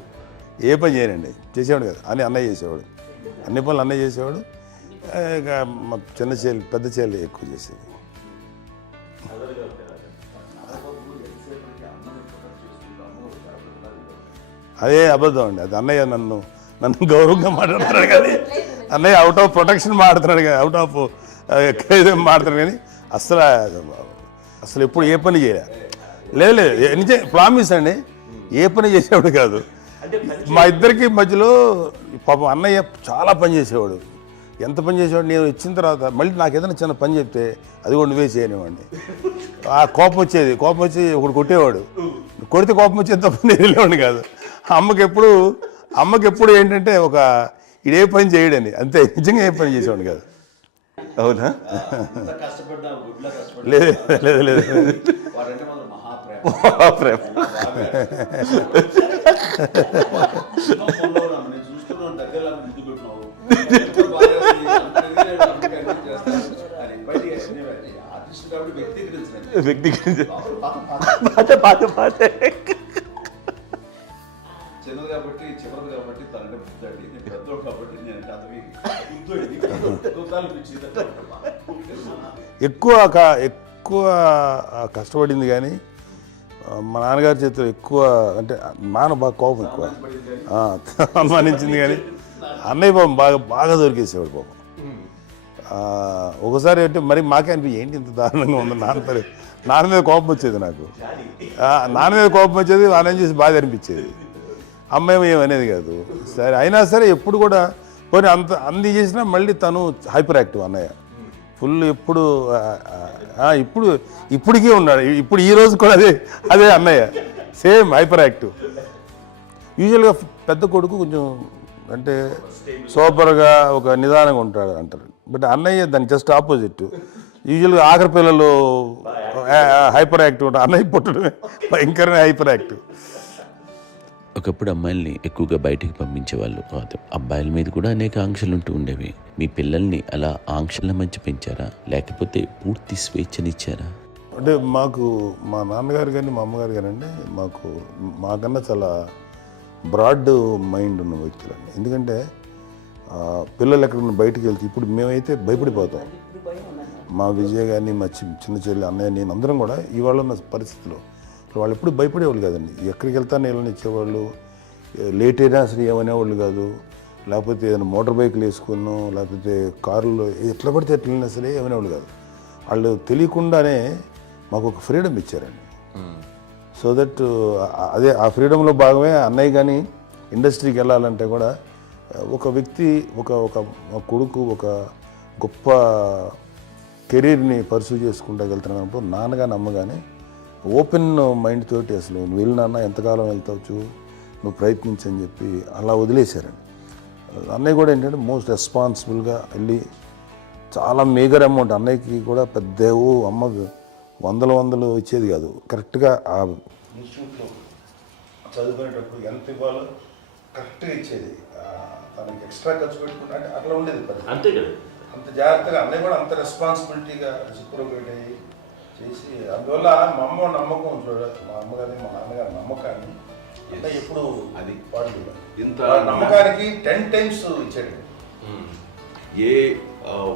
ఏ పని చేయనండి, చేసేవాడు కదా అని అన్నయ్య చేసేవాడు. అన్ని పనులు అన్నయ్య చేసేవాడు. ఇక మా చిన్న చెల్లి పెద్ద చెల్లి ఎక్కువ చేసేది. అదే అబద్ధం అండి, అది అన్నయ్య నన్ను గౌరవంగా మాట్లాడుతున్నాడు కానీ అన్నయ్య అవుట్ ఆఫ్ ప్రొటెక్షన్ మాట్లాడుతున్నాడు కానీ అవుట్ ఆఫ్ మాట్లాడుతున్నాడు కానీ అసలు ఎప్పుడు ఏ పని చేయలే. లేదు ప్రామిస్ అండి, ఏ పని చేసేవాడు కాదు. మా ఇద్దరికి మధ్యలో పాపం అన్నయ్య చాలా పని చేసేవాడు. ఎంత పని చేసేవాడు, నేను ఇచ్చిన తర్వాత మళ్ళీ నాకు ఏదైనా చిన్న పని చెప్తే అది కూడా నువ్వే చేయనివ్వండి. ఆ కోపం వచ్చి ఒకడు కొట్టేవాడు. కొడితే కోపం వచ్చేది తప్ప నేను వెళ్ళేవాడిని కాదు. అమ్మకి ఎప్పుడు ఏంటంటే ఒక ఇదే పని చేయడని, అంతే. నిజంగా ఏ పని చేసేవాడు కాదు. అవునా? లేదు లేదు లేదు మహాప్రేమ. చిన్నది కాబట్టి చివరిది కాబట్టి తనంటే బుద్ధండి, నేను పెద్దోడు కాబట్టి నేను ఎక్కువ కష్టపడింది కానీ మా నాన్నగారి చేతిలో ఎక్కువ అంటే నాన్న బాగా కోపం ఎక్కువ అనుమానించింది కానీ అన్నయ్య పాపం బాగా దొరికేసేవాడు పాపం. ఒకసారి అంటే మరి మాకే ఏంటి ఇంత దారుణంగా ఉంది నాన్న మీద కోపం వచ్చేది నాకు. నాన్న మీద కోపం వచ్చేది, నాన్న చేసి బాధ అనిపించేది. అమ్మాయి ఏమనేది కాదు. సరే అయినా సరే ఎప్పుడు కూడా పోనీ అంది చేసినా మళ్ళీ తను హైపర్ యాక్టివ్ అన్నయ్య ఫుల్. ఇప్పటికీ ఉన్నాడు. ఇప్పుడు ఈ రోజు కూడా అదే అన్నయ్య సేమ్ హైపర్ యాక్టివ్. యూజువల్గా పెద్ద కొడుకు కొంచెం అంటే సూపర్గా ఒక నిదానంగా ఉంటాడు అంటారు. బట్ అన్నయ్య దానికి జస్ట్ ఆపోజిట్. యూజువల్గా ఆఖరి పిల్లలు హైపర్ యాక్టివ్ ఉంటారు, అన్నయ్య పుట్టడమే భయంకరమైన హైపర్ యాక్టివ్. ఒకప్పుడు అమ్మాయిల్ని ఎక్కువగా బయటికి పంపించేవాళ్ళు, అబ్బాయిల మీద కూడా అనేక ఆంక్షలు ఉంటూ ఉండేవి. మీ పిల్లల్ని అలా ఆంక్షల మధ్య పెంచారా, లేకపోతే పూర్తి స్వేచ్ఛనిచ్చారా? అంటే మాకు మా నాన్నగారు కానీ మా అమ్మగారు కానీ అండి మాకన్నా చాలా బ్రాడ్ మైండ్ ఉన్న వ్యక్తులండి. ఎందుకంటే పిల్లలు ఎక్కడన్నా బయటికి వెళ్తే ఇప్పుడు మేమైతే భయపడిపోతాం. ఇప్పుడు భయం ఉందన్న. మా విజయ్ కానీ మా చిన్న చెల్లి అన్నయ్య నేను అందరం కూడా ఇవాళ ఉన్న పరిస్థితిలో వాళ్ళు ఎప్పుడు భయపడేవాళ్ళు కాదండి. ఎక్కడికి వెళ్తాను నీళ్ళని ఇచ్చేవాళ్ళు, లేట్ అయినా అసలు ఏమనేవాళ్ళు కాదు. లేకపోతే ఏదైనా మోటార్ బైక్లు వేసుకున్నాం, లేకపోతే కారులో ఎట్లా పడితే ఎట్లా వెళ్ళినా సరే ఏమనేవాళ్ళు కాదు. వాళ్ళు తెలియకుండానే మాకు ఒక ఫ్రీడమ్ ఇచ్చారండి. సో దట్ అదే ఆ ఫ్రీడంలో భాగమే అన్నయ్య కానీ ఇండస్ట్రీకి వెళ్ళాలంటే కూడా ఒక వ్యక్తి ఒక కొడుకు ఒక గొప్ప కెరీర్ని పర్సూ చేసుకుంటూ వెళ్తున్నప్పుడు నాన్నగాని అమ్మగానే ఓపెన్ మైండ్ తోటి అసలు నువ్వు వెళ్ళి నాన్న ఎంతకాలం వెళ్తావచ్చు, నువ్వు ప్రయత్నించని చెప్పి అలా వదిలేశారండి. అన్నయ్య కూడా ఏంటంటే మోస్ట్ రెస్పాన్సిబుల్గా వెళ్ళి చాలా మేజర్ అమౌంట్ అన్నయ్యకి కూడా పెద్ద అమ్మకు వందలు ఇచ్చేది కాదు. కరెక్ట్గా ఆ ఇన్స్టిట్యూట్లో చదువుకునేటప్పుడు ఎంత ఇవ్వాలో కరెక్ట్గా ఇచ్చేది. తనకి ఎక్స్ట్రా ఖర్చు పెట్టుకుంటే అంటే అట్లా ఉండేది పరిస్థితి. అంతే కదా. అంత జాగ్రత్తగా అన్నయ్య కూడా అంత రెస్పాన్సిబిలిటీగా రెసిప్రోకేట్ అయ్యి చేసి అందువల్ల మా అమ్మ నమ్మకం చూడాలి. మా అమ్మగారి మా నాన్నగారి నమ్మకాన్ని అంటే ఎప్పుడు అది పాడు ఇంత నమ్మకానికి 10 times ఇచ్చాడు. ఏ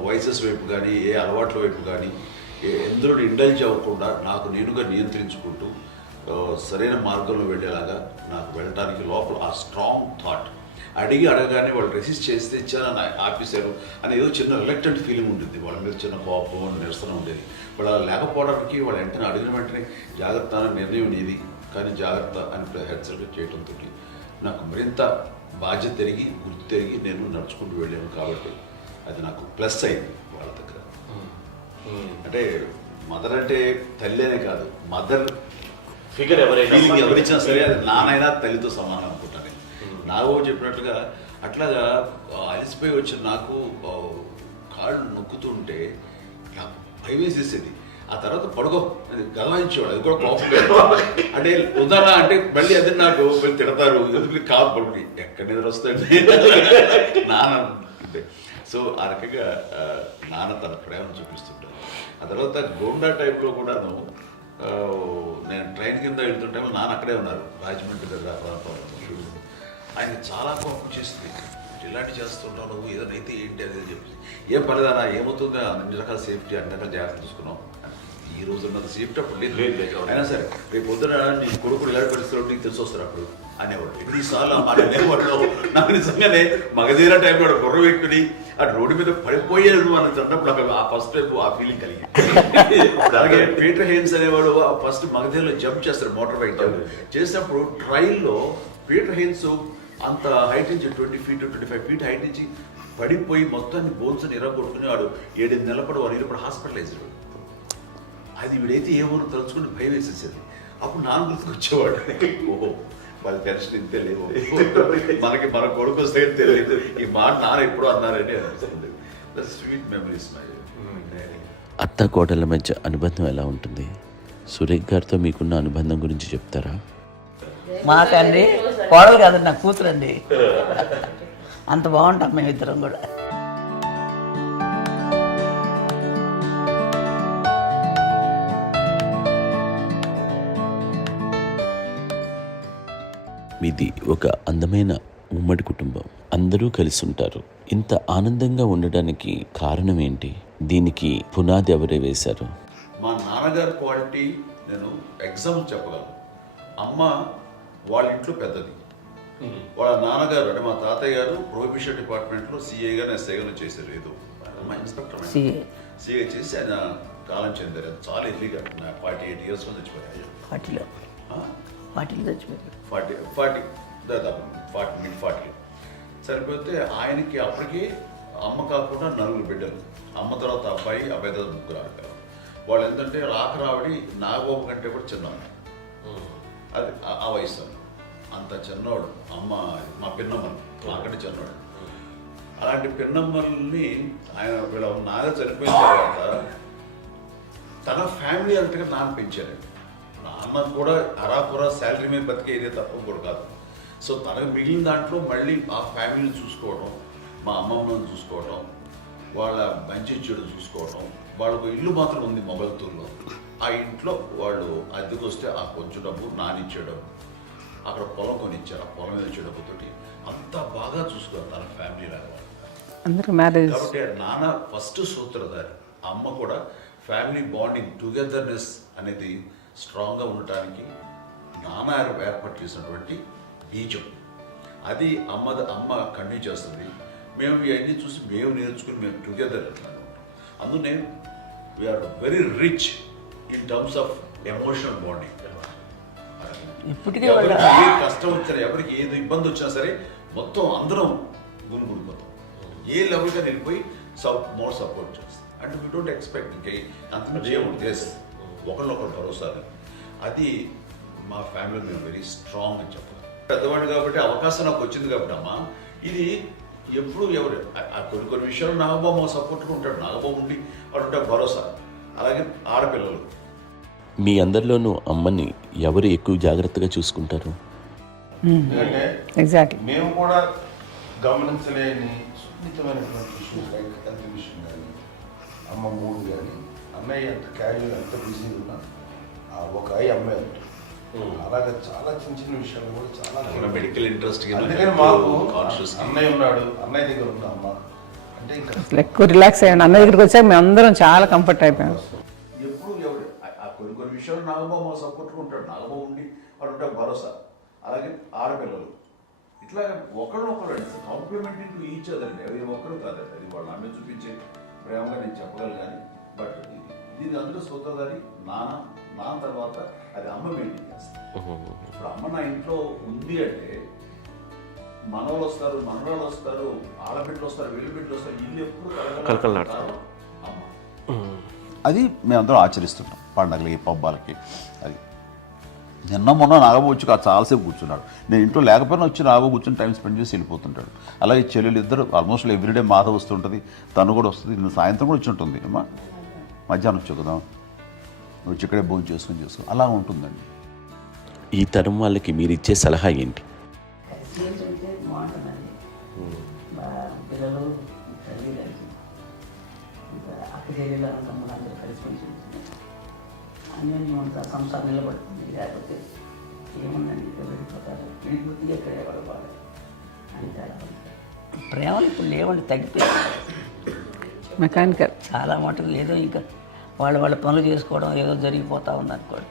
వయసెస్ వైపు కానీ ఏ అలవాట్ల వైపు కానీ ఎందులో ఇండల్జ్ అవ్వకుండా నాకు నేనుగా నియంత్రించుకుంటూ సరైన మార్గంలో వెళ్ళేలాగా నాకు వెళ్ళడానికి లోపల ఆ స్ట్రాంగ్ థాట్ అడగగానే వాళ్ళు రెసిస్ట్ చేస్తే ఇచ్చాను ఆపేశారు అని ఏదో చిన్న రిలక్టెంట్ ఫీలింగ్ ఉంటుంది. వాళ్ళ మీద చిన్న కోపం నిరసన ఉండేది. వాళ్ళు లేకపోవడానికి వాళ్ళు వెంటనే అడిగిన వెంటనే జాగ్రత్త నిర్ణయం నీది కానీ జాగ్రత్త అని హెచ్చరిక చేయడంతో నాకు మరింత బాధ్యత తిరిగి గుర్తు తిరిగి నేను నడుచుకుంటూ వెళ్ళాను. కాబట్టి అది నాకు ప్లస్ అయింది వాళ్ళ దగ్గర. అంటే మదర్ అంటే తల్లి అనే కాదు, మదర్ ఫిగర్ ఎవరిచ్చినా సరే అది నానైనా తల్లితో సమానం అనుకుంటాను. నాగో చెప్పినట్లుగా అట్లాగా అలసిపోయి వచ్చిన నాకు కాళ్ళు నొక్కుతుంటే నాకు భయం వేసేసేది. ఆ తర్వాత పడుకో అది గదవాయించేవాడు. అది కూడా కోపం అంటే ఉదాహరణ అంటే మళ్ళీ అది నాకు మళ్ళీ తిడతారు ఎందుకు కాదు పడుకుని ఎక్కడ నిద్ర వస్తుంది నాన్న అంటే. సో ఆ రకంగా నాన్న తన ప్రేమ చూపిస్తుంటాను. ఆ తర్వాత గోండా టైప్లో కూడాను నేను ట్రైన్ కింద వెళ్తుంటే నాన్న అక్కడే ఉన్నారు రాజమండ్రి దగ్గర ప్రాంతంలో. ఆయన చాలా కోపం చేస్తుంది, ఇలాంటి చేస్తుంటావు నువ్వు ఏదైనా అయితే ఏంటి అది చెప్పి ఏం పర్లేదన్నా ఏమవుతుందో అన్ని రకాల సేఫ్టీ అన్ని రకాల జాగ్రత్త తీసుకున్నాం. ఈ రోజు ఉన్నంత సేఫ్టీ అప్పుడు లేదు. అయినా సరే రేపు పొద్దున నీ కొడుకుడు ఇలాంటి పరిస్థితుల్లో నీకు తెలిసి వస్తారు అప్పుడు అనేవాడు. ఎన్నిసార్లు మాట అనేవాళ్ళు. నాకు నిజంగానే మగధీర టైంలో బుర్ర పెట్టుకుని ఆ రోడ్డు మీద పడిపోయాడు అని అన్నప్పుడు ఆ ఫస్ట్ టైం ఆ ఫీలింగ్ కలిగి. అలాగే పీటర్ హెయిన్స్ అనేవాడు ఫస్ట్ మగధీరలో జంప్ చేస్తారు, మోటార్ బైక్ జంప్ చేసినప్పుడు ట్రైల్లో పీటర్ హెయిన్స్ అంత హైట్ నుంచి 20 feet 25 feet హైట్ నుంచి పడిపోయి మొత్తాన్ని బోన్స్ని ఎరగొట్టుకుని వాడు 7 నెలలు వాడు హాస్పిటలైజ్డ్. అది వీడైతే ఏమో తలుచుకుని భయం వేసేసేది. అప్పుడు నాన్న గుర్తుకు వచ్చేవాడు, ఓహో వాళ్ళ టెన్షన్ ఇంతే లేవు, మనకి మన కొడుకు వస్తే తెలియదు ఈ మాట నాన్న ఎప్పుడు అన్నారని అనిపిస్తుంది. Sweet memories my. అత్త కోడళ్ళ మధ్య అనుబంధం ఎలా ఉంటుంది? సురేఖ్ గారితో మీకున్న అనుబంధం గురించి చెప్తారా? మాకండి కోడలు కాదండి, నా కూతురండి. అంత బాగుంటాం మేమిద్దరం కూడా. మీది ఒక అందమైన ఉమ్మడి కుటుంబం, అందరూ కలిసి ఉంటారు. ఇంత ఆనందంగా ఉండడానికి కారణం ఏంటి? దీనికి పునాది ఎవరే వేశారు? మా నాన్నగారి క్వాలిటీ నేను ఎగ్జాంపుల్ చెప్పగలను. అమ్మ వాళ్ళ ఇంట్లో పెద్దది, వాళ్ళ నాన్నగారు అంటే మా తాతయ్య గారు ప్రొహిబిషన్ డిపార్ట్మెంట్లో సిఐగానే ఎస్ఐగానే చేశారు. ఏదో మా ఇన్స్పెక్టర్ సిఐ చేసి ఆయన కాలం చెందారు. అది చాలా ఎర్లీగా 48 years చచ్చిపోయారు. 40 దాదాపు 40 సరిపోతే ఆయనకి అప్పటికి అమ్మ కాకుండా 4 బిడ్డలు. అమ్మ తర్వాత అబ్బాయి తర్వాత 3 ఆడపిల్లలు. వాళ్ళు ఏంటంటే రాకరావడి నాగోప కంటే కూడా చిన్నవాడు. అది ఆ వయసు అంత చిన్నవాడు. అమ్మ మా పిన్నమ్మని నాకంటే చిన్నవాడు. అలాంటి పిన్నమ్మల్ని ఆయన వీళ్ళ నాగ చనిపోయిన తర్వాత తన ఫ్యామిలీ అంతగా నాన్న పెంచారు. నాన్న కూడా అరాపురా శాలరీ మీద బతికేదే తప్ప కూడా కాదు. సో తనకు మిగిలిన దాంట్లో మళ్ళీ ఆ ఫ్యామిలీని చూసుకోవడం, మా అమ్మమ్మని చూసుకోవడం, వాళ్ళ మంచి చెడు చూసుకోవడం. వాళ్ళకు ఇల్లు మాత్రం ఉంది మొగల్తూరులో. ఆ ఇంట్లో వాళ్ళు అద్దెకు వస్తే ఆ కొంచెం డబ్బు నానిచ్చే డబ్బు, అక్కడ పొలం కొనిచ్చారు, ఆ పొలం మీద ఇచ్చే డబ్బుతోటి అంతా బాగా చూసుకోవాలి తన ఫ్యామిలీ లాగా. అందరూ మ్యారేజ్ కాబట్టి నాన్న ఫస్ట్ సూత్రధారి, అమ్మ కూడా ఫ్యామిలీ బాండింగ్ టుగెదర్నెస్ అనేది స్ట్రాంగ్గా ఉండటానికి నాన్న ఏర్పాటు చేసినటువంటి బీజం. అది అమ్మ కంటిన్యూ చేస్తుంది. మేము ఇవన్నీ చూసి మేము నేర్చుకుని మేము టుగెదర్ అందునే we are very rich in terms of emotional bonding. ఇప్పటికే ఎవరికి ఏ కష్టం వచ్చినా, ఎవరికి ఏది ఇబ్బంది వచ్చినా సరే మొత్తం అందరం గురిపోతాం. ఏ లెవెల్గా వెళ్ళిపోయి మోర్ సపోర్ట్ చేస్తాం. అంటే వీ డోంట్ ఎక్స్పెక్ట్ ఇంకా అంత చేయకూడదు, ఒకరినొకరు భరోసా. అది మా ఫ్యామిలీ మేము వెరీ స్ట్రాంగ్ అని చెప్పాలి. పెద్దవాడు కాబట్టి అవకాశం నాకు వచ్చింది కాబట్టి అమ్మ, ఇది ఎప్పుడు ఎవరు కొన్ని విషయాలు నాగబాబు సపోర్ట్గా ఉంటాడు, నాగబాబు ఉండి వాడు ఉంటాడు భరోసా. అలాగే ఆడపిల్లలు మీ అందరిలోనూ అమ్మని ఎవరు ఎక్కువ జాగ్రత్తగా చూసుకుంటారు? ఎందుకంటే ఎగ్జాక్ట్లీ మేము కూడా గమనించలేని సున్నితమైనటువంటి విషయం, లైక్ హెల్త్ విషయం కానీ, అమ్మ మూడు కానీ, అన్నయ్య ఎంత క్యాజువల్ ఎంత బిజీ ఉన్నా ఒక అమ్మాయి ఉంటుంది. అలాగే చాలా చిన్న చిన్న విషయాలు కూడా చాలా మెడికల్ ఇంట్రెస్ట్. అందుకని మాకు అన్నయ్య ఉన్నాడు, అన్నయ్య దగ్గర ఉన్న అమ్మ అంటే ఇంకా ఎక్కువ రిలాక్స్ అయ్యాను. అన్న దగ్గరికి వచ్చాక మేము అందరం చాలా కంఫర్ట్ అయిపోయాం. ఎప్పుడు ఎవరు కొన్ని విషయాలు నాగబాబు సపోర్ట్గా ఉంటాడు, నాగబాబు ఉండి వాడు ఉంటాడు భరోసా. అలాగే ఆడపిల్లలు ఇట్లా ఒకరినొకరు కాంప్లిమెంటింగ్ టు ఈచ్ అదర్ అండి. అది ఒక్కరు కాదండి, అది వాళ్ళు అమ్మే చూపించే ప్రేమగా నేను చెప్పగలను. కానీ బట్ దీని అందులో సూత్రధారి నాన్న తర్వాత అది అమ్మ మెయింటైన్ చేస్తుంది. ఇప్పుడు అమ్మ నా ఇంట్లో ఉంది అంటే మనవలు వస్తారు, మనవరాలు వస్తారు, ఆడబిడ్డలు వస్తారు, వెల్లుబిడ్డలు వస్తారు, ఇల్లు ఎప్పుడు కలకలాడతారు అమ్మ. అది మేమందరం ఆచరిస్తున్నాం పండగలకి, పబ్బాలకి. అది నిన్న మొన్న నాగబాబు వచ్చి చాలాసేపు కూర్చున్నాడు. నేను ఇంట్లో లేకపోయినా వచ్చి నాగబాబు కూర్చొని టైం స్పెండ్ చేసి వెళ్ళిపోతుంటాడు. అలాగే చెల్లెలు ఇద్దరు ఆల్మోస్ట్ ఎవ్రీడే మాత వస్తుంటుంది, తను కూడా వస్తుంది. నిన్న సాయంత్రం కూడా వచ్చి ఉంటుంది. అమ్మా మధ్యాహ్నం వచ్చి కదా వచ్చి ఇక్కడే భోజనం చేసుకుని అలా ఉంటుందండి. ఈ తరం వాళ్ళకి మీరు ఇచ్చే సలహా ఏంటి? ఏంటంటే బాగుంటుందండి. పిల్లలు తల్లి కలిసి ఇంకా అక్క చెల్లెలు తమ్ముడు అందరూ కలిసి అన్నీ అంతా సంసారం నిలబడుతుంది. లేకపోతే ఏముందండి ఇక్కడ వెళ్ళిపోతారు, వెళ్ళిపోతే ఎక్కడ పడవాలి అంటే ప్రేమలు ఇప్పుడు లేవండి, తగ్గిపోయాయి. మెకానికల్ చాలా మటుకు లేదో ఇంకా వాళ్ళ పనులు చేసుకోవడం ఏదో జరిగిపోతూ ఉంది అనుకోండి.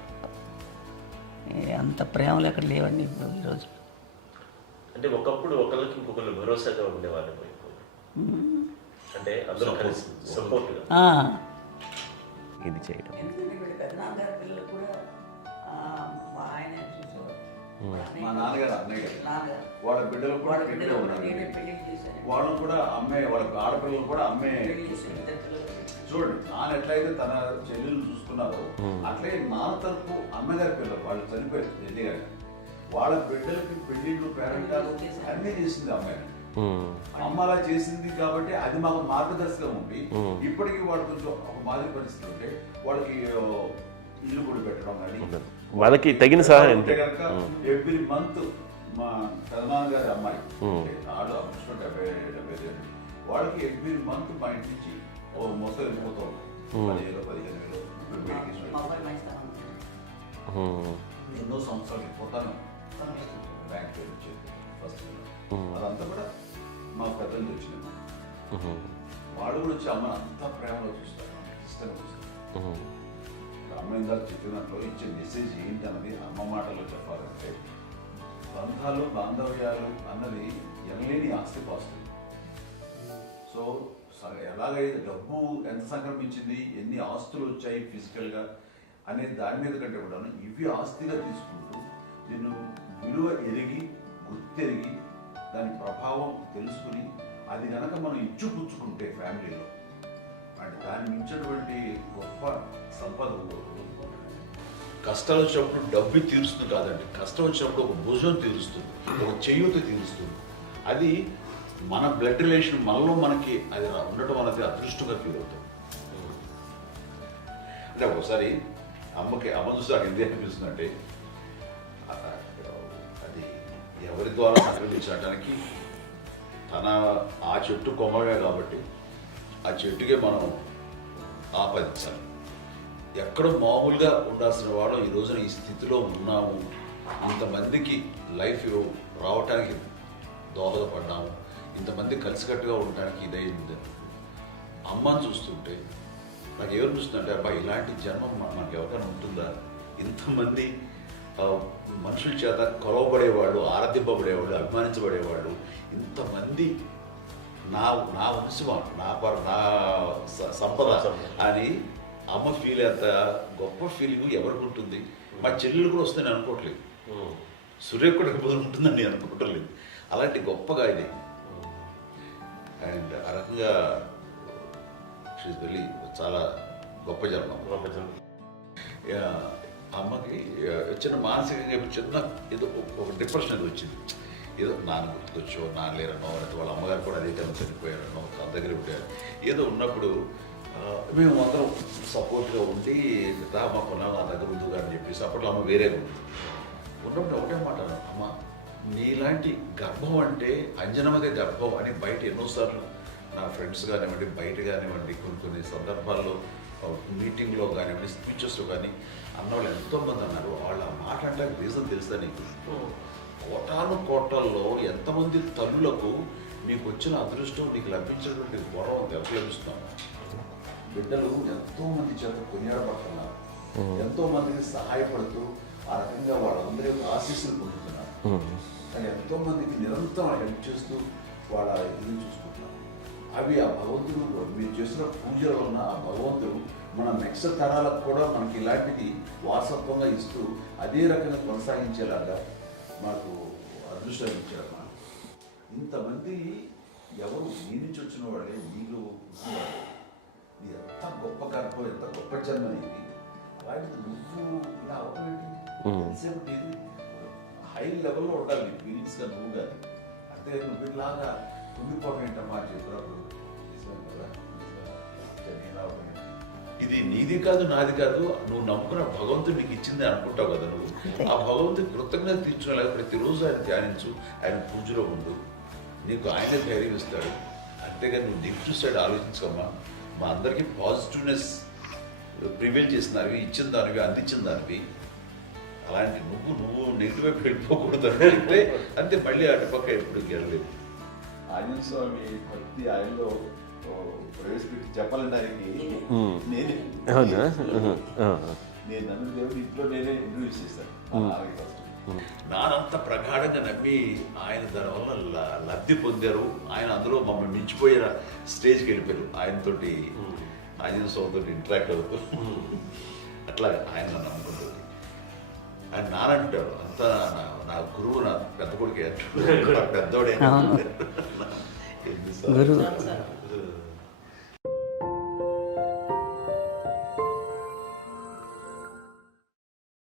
అంత ప్రేమలు ఎక్కడ లేవండి ఇప్పుడు ఈరోజు. అంటే ఒకప్పుడు ఒకరికి ఇంకొకరు భరోసాగా ఉండేవాళ్ళు, అంటే అందరూ కలిసి సపోర్ట్గా ఇది చేయడం. పెద్దనాన్నగారి పిల్లలు కూడా ఆయన చూసేవారు. మా నాన్నగారు అన్నయ్య గారు నాన్నగారు వాళ్ళ బిడ్డలు కూడా వాళ్ళ ఇక్కడే బిడ్డలు కూడా ఉన్నారు. నేనే పెళ్లి చేశాను. వాళ్ళు కూడా అమ్మే, వాళ్ళ ఆడపిల్లలు కూడా అమ్మే. పెళ్లి చేశాను ఇద్దరు పిల్లలు. చూడండి నాన్న ఎట్లయితే తన చెల్లెలు చూసుకున్నారో అట్లే నాన్న తరపు అమ్మగారి పిల్లలు వాళ్ళు చనిపోయారు జడ్జి గారు. వాళ్ళ బిడ్డలకి పెళ్లిళ్ళు, పేరెంటాలు అన్నీ చేసింది అమ్మాయి. అమ్మ అలా చేసింది కాబట్టి అది మాకు మార్గదర్శకం ఉంది. ఇప్పటికీ వాళ్ళు కొంచెం ఒక మాదిరి పరిస్థితి ఉంటే వాళ్ళకి ఇల్లు కూడా పెట్టడం కానీ వాళ్ళకి తగిన సహాయం కనుక ఎవ్రీ మంత్ మా పెదనాన్నగారి అమ్మాయి ఆడు ఆల్మోస్ట్ 70 వాళ్ళకి ఎవ్రీ మంత్ మా ఇంటి నుంచి ఓ మొత్తం వెళ్ళిపోతాం 10,000-15,000 మా అబ్బాయి మంచితనం ఉంది. ఎన్నో సంవత్సరాలు వెళ్ళిపోతాను బ్యాంక్ పేరు వచ్చేది ఫస్ట్. అదంతా కూడా మా పెద్దలు తెచ్చినాము. వాళ్ళు కూడా వచ్చి అమ్మని అంతా ప్రేమలో చూస్తారు, ఇష్టంగా చూస్తారు. అమ్మ ఇందాక చెప్పినట్లు ఇచ్చే మెసేజ్ ఏంటి అన్నది అమ్మ మాటల్లో చెప్పాలంటే బంధాలు, బాంధవ్యాలు అన్నది ఎనలేని ఆస్తి పాస్తులు. సో ఎలాగైతే డబ్బు ఎంత సంక్రమించింది, ఎన్ని ఆస్తులు వచ్చాయి ఫిజికల్గా అనే దాని మీద కంటే కూడా ఇవి ఆస్తిగా తీసుకుంటూ దీన్ని విలువ ఎరిగి, గుర్తెరిగి, దాని ప్రభావం తెలుసుకుని అది కనుక మనం ఇచ్చిపుచ్చుకుంటే ఫ్యామిలీలో అంటే దాన్ని మించినటువంటి గొప్ప సంపద. కష్టాలు వచ్చినప్పుడు డబ్బు తీరుస్తుంది కాదండి, కష్టం వచ్చినప్పుడు ఒక భుజం తీరుస్తుంది, ఒక చేయూత తీరుస్తుంది. అది మన బ్లడ్ రిలేషన్ మనలో మనకి అది ఉండటం అనేది అదృష్టంగా ఫీల్ అవుతుంది. అంటే ఒకసారి అమ్మ చూసి నాకు ఎందుకు అనిపిస్తుందంటే అది ఎవరి ద్వారా సంక్రమించడానికి తన ఆ చెట్టు కొమ్మగా కాబట్టి ఆ చెట్టుకే మనం ఆపాదించాలి. ఎక్కడో మామూలుగా ఉండాల్సిన వాడు ఈ రోజున ఈ స్థితిలో ఉన్నాము, ఇంతమందికి లైఫ్ రావటానికి దోహదపడ్డాము, ఇంతమంది కలిసికట్టుగా ఉండటానికి ఇదైంది. అమ్మని చూస్తుంటే నాకు ఏమనిపిస్తుందంటే, అబ్బా ఇలాంటి జన్మం మనకు ఎవరికైనా ఉంటుందా? ఇంతమంది మనుషుల చేత కొలవబడేవాళ్ళు, ఆరాధింపబడేవాళ్ళు, అభిమానించబడేవాళ్ళు, ఇంతమంది నా నా వంశం, నా సంపద అని అమ్మ ఫీల్ అంత గొప్ప ఫీలింగ్ ఎవరికి ఉంటుంది? మా చెల్లెలు కూడా వస్తే నేను అనుకోవట్లేదు, సూర్య కూడా ఉంటుందని నేను అనుకోవట్లేదు. అలాంటి గొప్పగా ఇది. అండ్ ఆ రకంగా షీఈ్ వెరీ చాలా గొప్ప జన్మ. అమ్మకి చిన్న మానసికంగా చిన్న ఏదో ఒక డిప్రెషన్ అది వచ్చింది. ఏదో నాన్న గుర్తుకొచ్చో, నాన్న లేరనో, లేకపోతే వాళ్ళ అమ్మగారు కూడా అదే టైం చనిపోయారనో, తన దగ్గర ఉంటారు, ఏదో ఉన్నప్పుడు మేము అందరం సపోర్ట్గా ఉండి మా కొన్నాం నా దగ్గర ఉందిగా అని చెప్పేసి అప్పట్లో అమ్మ వేరేగా ఉంది. ఉన్నప్పుడు ఒకటే మాట, అమ్మ నీలాంటి గర్భం అంటే అంజనమదే గర్భం అని బయట ఎన్నోసార్లు నా ఫ్రెండ్స్ కానివ్వండి, బయట కానివ్వండి, కొన్ని సందర్భాల్లో మీటింగ్లో కానివ్వండి, స్పీచెస్లో కానీ అన్నవాళ్ళు ఎంతోమంది అన్నారు. వాళ్ళ మాట అంటే రీజన్ తెలుసా నీకు? కోటాను కోటల్లో ఎంతమంది తల్లులకు నీకు వచ్చిన అదృష్టం, నీకు లభించినటువంటి గౌరవం ఎంత లభిస్తున్నాను. బిడ్డలు ఎంతోమంది చేత కొనియాడబడుతున్నారు, ఎంతోమందికి సహాయపడుతూ ఆ రకంగా వాళ్ళందరి యొక్క ఆశీస్సులు పొందుతున్నారు. కానీ ఎంతోమందికి నిరంతరం హెల్ప్ చేస్తూ వాళ్ళ ఇది చూసుకుంటున్నారు. అవి ఆ భగవంతుడు మీరు చేసిన పూజల వలన ఆ భగవంతుడు మన నెక్స్ట్ తరాలకు కూడా మనకి ఇలాంటిది వారసత్వంగా ఇస్తూ అదే రకంగా కొనసాగించేలాగా మాకు అదృష్టాన్ని ఇచ్చారు. ఇంతమంది ఎవరు నీ నుంచి వచ్చిన వాళ్ళే, నీళ్ళు నీ ఎంత గొప్ప గర్భం, ఎంత గొప్ప జన్మ నీది. అలాంటిది నువ్వు ఇలా అవటమేంటి? హై లెవెల్లో ఉండాలి నీ ఫీలింగ్స్గా నువ్వు కానీ. అంతే నువ్వు ఇలాగా కుంగిపోవడం ఏంటమ్మా చెప్పినప్పుడు ఇది నీది కాదు, నాది కాదు, నువ్వు నమ్ముకున్న భగవంతుడు నీకు ఇచ్చింది అనుకుంటావు కదా. నువ్వు ఆ భగవంతుడి కృతజ్ఞత తీర్చుకోలేక ప్రతిరోజు ఆయన ధ్యానించు, ఆయన పూజలో ఉండు, నీకు ఆయనే ధైర్యం ఇస్తాడు. అంతేగాని నువ్వు నెగిటివ్ సైడ్ ఆలోచించమ్మా. మా అందరికీ పాజిటివ్నెస్ ప్రివైల్ చేసిన దానివి, ఇచ్చిన దానివి, అందించిన దానివి. అలాంటి నువ్వు నెగిటివ్ వైపు వెళ్ళిపోకూడదు అంటే అంతే. మళ్ళీ అటుపక్క ఎప్పుడు గెలలేదు. ఆంజనేయ స్వామి భక్తి ఆయనలో ప్రవేశపెట్టి చెప్పాలడానికి నేనే నన్ను దేవుడు ఇంట్లో నేనే ఇంట్రడ్యూస్ చేశాను. నానంత ప్రగాఢంగా నమ్మి ఆయన దానివల్ల లబ్ధి పొందారు. ఆయన అందులో మమ్మల్ని మించిపోయిన స్టేజ్కి వెళ్ళిపోయారు. ఆయనతోటి ఆంజనేయ స్వామితో ఇంటరాక్ట్ అవుతూ అట్లా ఆయన నన్ను నమ్ముకుంటుంది. ఆయన నానంటారు అంతా నా గురువు, నా పెద్ద కొడుకు పెద్దోడే.